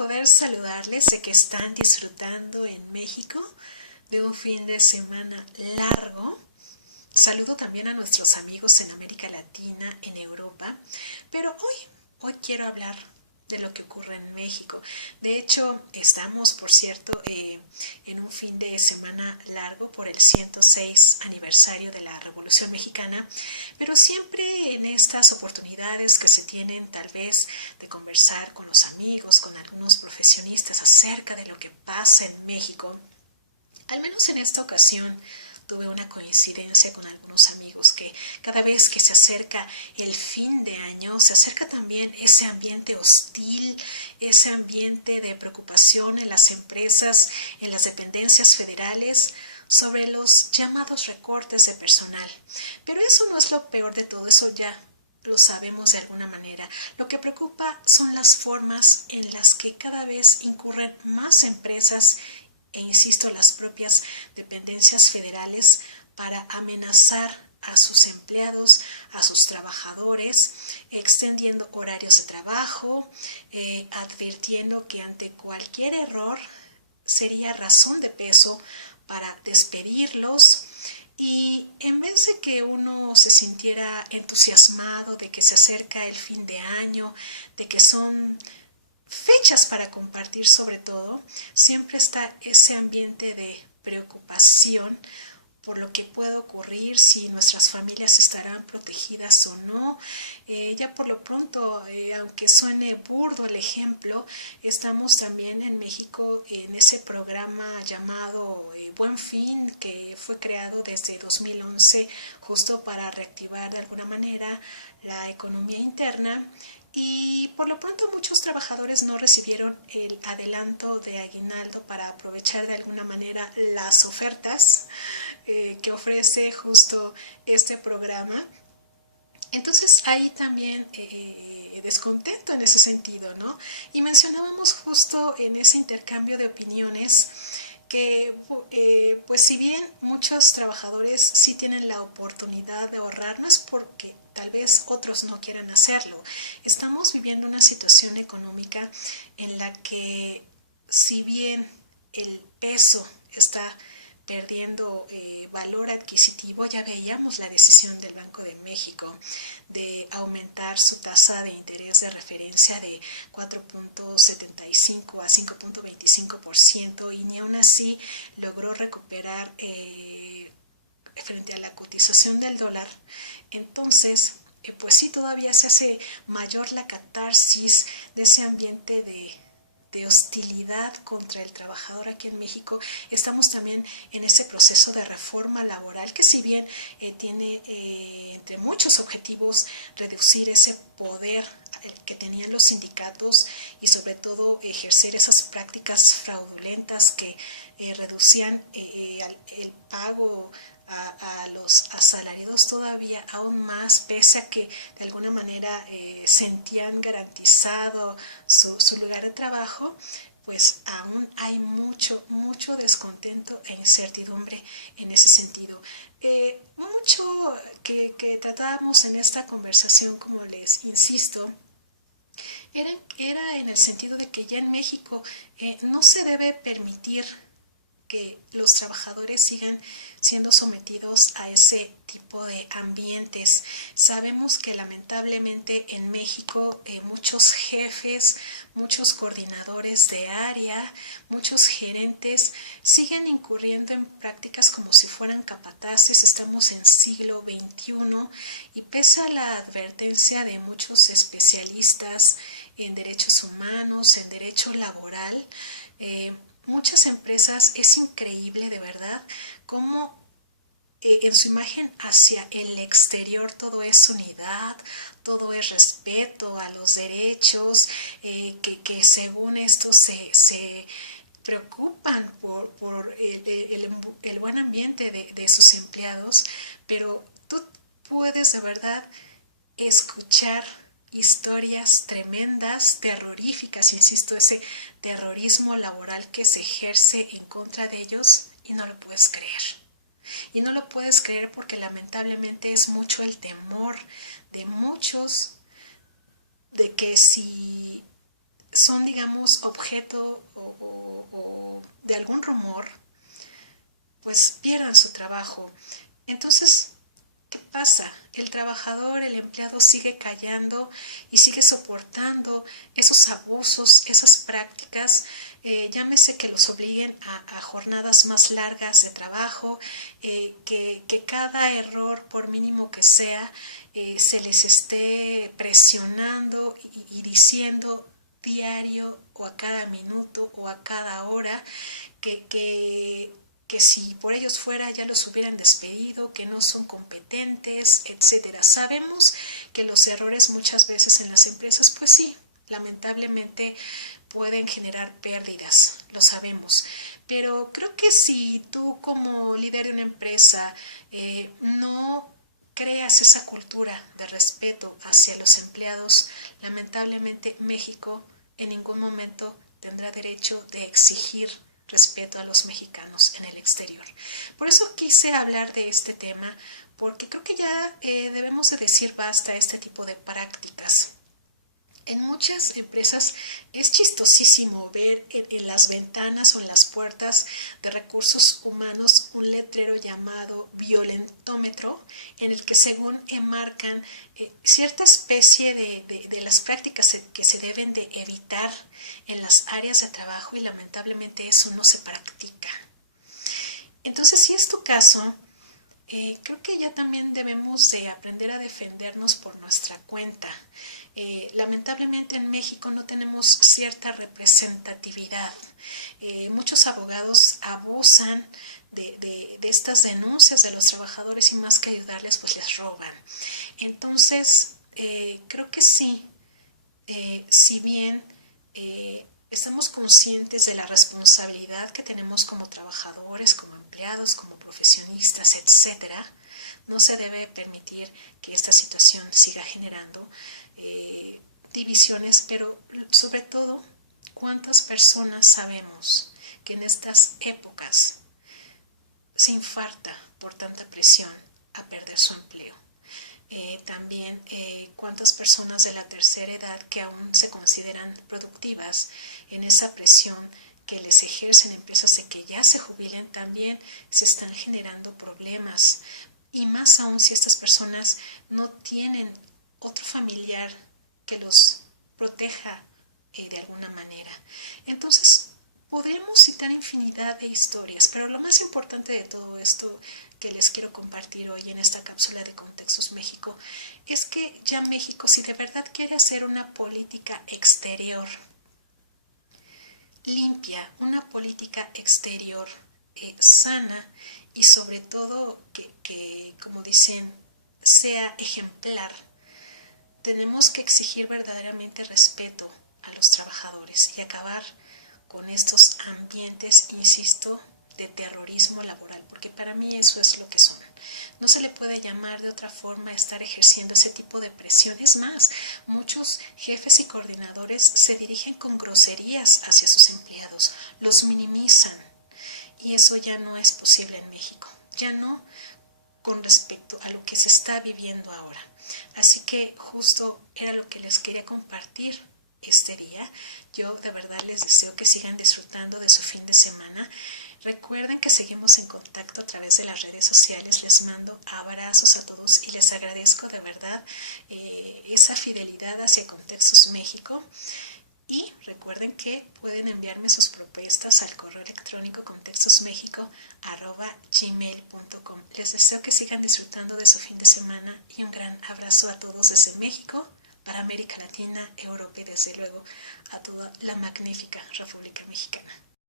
poder saludarles. Sé que están disfrutando en México de un fin de semana largo. Saludo también a nuestros amigos en América Latina, en Europa. Pero hoy quiero hablar de lo que ocurre en México. De hecho, estamos, por cierto, en un fin de semana largo por el 106 aniversario de la Revolución Mexicana, pero siempre en estas oportunidades que se tienen tal vez de conversar con los amigos, con algunos profesionistas acerca de lo que pasa en México, al menos en esta ocasión tuve una coincidencia con algunos amigos que cada vez que se acerca el fin de año, se acerca también ese ambiente hostil, ese ambiente de preocupación en las empresas, en las dependencias federales, sobre los llamados recortes de personal. Pero eso no es lo peor de todo, eso ya lo sabemos de alguna manera. Lo que preocupa son las formas en las que cada vez incurren más empresas e insisto, las propias dependencias federales para amenazar a sus empleados, a sus trabajadores, extendiendo horarios de trabajo, advirtiendo que ante cualquier error sería razón de peso para despedirlos. Y en vez de que uno se sintiera entusiasmado de que se acerca el fin de año, de que son fechas para compartir, sobre todo, siempre está ese ambiente de preocupación por lo que puede ocurrir, si nuestras familias estarán protegidas o no. Ya por lo pronto, aunque suene burdo el ejemplo, estamos también en México en ese programa llamado Buen Fin, que fue creado desde 2011 justo para reactivar de alguna manera la economía interna. Y por lo pronto muchos trabajadores no recibieron el adelanto de aguinaldo para aprovechar de alguna manera las ofertas que ofrece justo este programa. Entonces hay también descontento en ese sentido, ¿no? Y mencionábamos justo en ese intercambio de opiniones que pues si bien muchos trabajadores sí tienen la oportunidad de ahorrar, no es porque tal vez otros no quieran hacerlo. Estamos viviendo una situación económica en la que si bien el peso está perdiendo valor adquisitivo, ya veíamos la decisión del Banco de México de aumentar su tasa de interés de referencia de 4.75 a 5.25% y ni aún así logró recuperar frente a la cotización del dólar. Entonces, pues sí, todavía se hace mayor la catarsis de ese ambiente de hostilidad contra el trabajador aquí en México. Estamos también en ese proceso de reforma laboral que si bien tiene entre muchos objetivos reducir ese poder que tenían los sindicatos y sobre todo ejercer esas prácticas fraudulentas que reducían el pago a los asalariados todavía aún más, pese a que de alguna manera sentían garantizado su lugar de trabajo, pues aún hay mucho descontento e incertidumbre en ese sentido. Mucho que tratábamos en esta conversación, como les insisto, era en el sentido de que ya en México no se debe permitir que los trabajadores sigan siendo sometidos a ese tipo de ambientes. Sabemos que lamentablemente en México muchos jefes, muchos coordinadores de área, muchos gerentes siguen incurriendo en prácticas como si fueran capataces. Estamos en siglo XXI y pese a la advertencia de muchos especialistas en derechos humanos, en derecho laboral, muchas empresas, es increíble de verdad cómo en su imagen hacia el exterior todo es unidad, todo es respeto a los derechos, que según esto se preocupan por el buen ambiente de sus empleados, pero tú puedes de verdad escuchar historias tremendas, terroríficas, insisto, ese terrorismo laboral que se ejerce en contra de ellos y no lo puedes creer. Y no lo puedes creer porque lamentablemente es mucho el temor de muchos de que si son, digamos, objeto o de algún rumor, pues pierdan su trabajo. Entonces, ¿qué pasa? El trabajador, el empleado sigue callando y sigue soportando esos abusos, esas prácticas, llámese que los obliguen a jornadas más largas de trabajo, que cada error, por mínimo que sea, se les esté presionando y diciendo diario o a cada minuto o a cada hora que si por ellos fuera ya los hubieran despedido, que no son competentes, etcétera. Sabemos que los errores muchas veces en las empresas, pues sí, lamentablemente pueden generar pérdidas, lo sabemos. Pero creo que si tú como líder de una empresa no creas esa cultura de respeto hacia los empleados, lamentablemente México en ningún momento tendrá derecho de exigir respeto a los mexicanos en el exterior. Por eso quise hablar de este tema, porque creo que ya debemos de decir basta a este tipo de prácticas. En muchas empresas es chistosísimo ver en las ventanas o en las puertas de recursos humanos un letrero llamado violentómetro, en el que según enmarcan cierta especie de las prácticas que se deben de evitar en las áreas de trabajo, y lamentablemente eso no se practica. Entonces, si es tu caso, creo que ya también debemos de aprender a defendernos por nuestra cuenta. Lamentablemente en México no tenemos cierta representatividad. Muchos abogados abusan de estas denuncias de los trabajadores y más que ayudarles, pues les roban. Entonces, creo que sí, si bien estamos conscientes de la responsabilidad que tenemos como trabajadores, como empleados, como profesionistas, etcétera, no se debe permitir que esta situación siga generando divisiones, pero sobre todo, ¿cuántas personas sabemos que en estas épocas se infarta por tanta presión a perder su empleo? También cuántas personas de la tercera edad que aún se consideran productivas en esa presión que les ejercen empresas de que ya se jubilen, también se están generando problemas, y más aún si estas personas no tienen otro familiar que los proteja de alguna manera. Entonces, podemos citar infinidad de historias, pero lo más importante de todo esto que les quiero compartir hoy en esta cápsula de Contextos México es que ya México, si de verdad quiere hacer una política exterior limpia, una política exterior sana, y sobre todo que, como dicen, sea ejemplar, tenemos que exigir verdaderamente respeto a los trabajadores y acabar con estos ambientes, insisto, de terrorismo laboral, porque para mí eso es lo que son. No se le puede llamar de otra forma a estar ejerciendo ese tipo de presión. Es más, muchos jefes y coordinadores se dirigen con groserías hacia sus empleados, los minimizan, y eso ya no es posible en México, ya no con respecto a lo que se está viviendo ahora. Así que justo era lo que les quería compartir este día. Yo de verdad les deseo que sigan disfrutando de su fin de semana. Recuerden que seguimos en contacto a través de las redes sociales. Les mando abrazos a todos y les agradezco de verdad esa fidelidad hacia Contextos México. Y recuerden que pueden enviarme sus propuestas al correo electrónico contextosmexico@gmail.com. Les deseo que sigan disfrutando de su fin de semana y un gran abrazo a todos desde México, para América Latina, Europa y desde luego a toda la magnífica República Mexicana.